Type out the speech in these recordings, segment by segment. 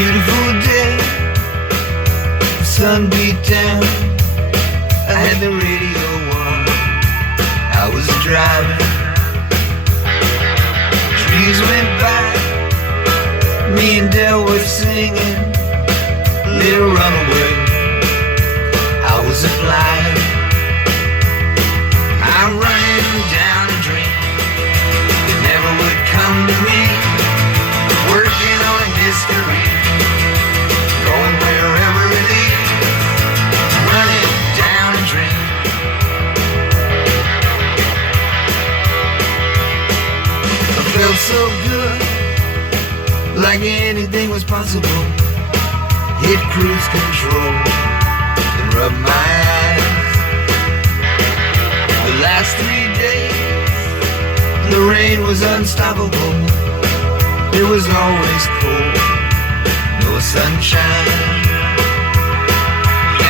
beautiful day, sun beat down. I had the radio on, I was driving. Trees went by, me and Del were singing Little Runaway. I was a flying, I'm running down a dream that never would come to me. Working on history, going wherever it leads. Running down a dream. I felt so good, like anything was possible. Hit cruise control and rub my eyes. The last 3 days, the rain was unstoppable. It was always cold, no sunshine.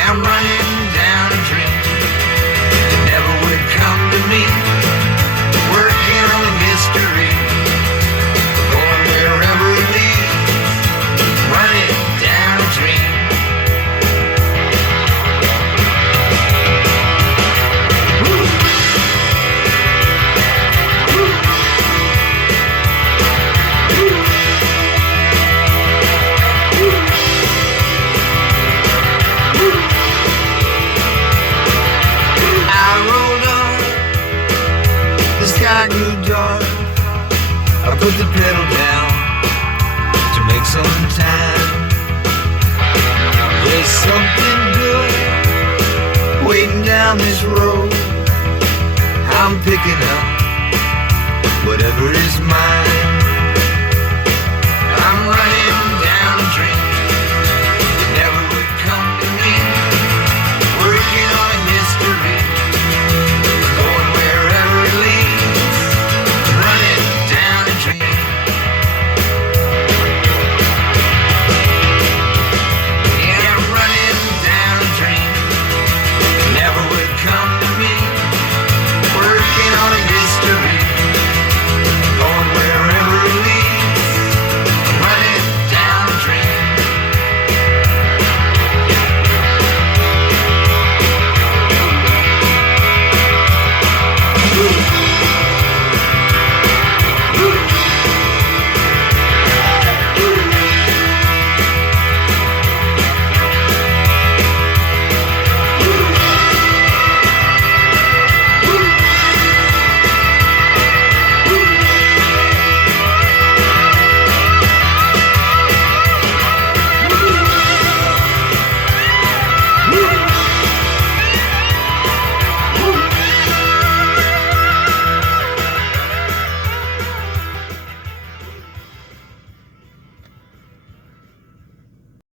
I'm running down a dream that never would come to me. Working on history, going wherever it leads. Running down a dream. I grew dark, I put the pedal down to make some time. There's something good waiting down this road. I'm picking up whatever is mine.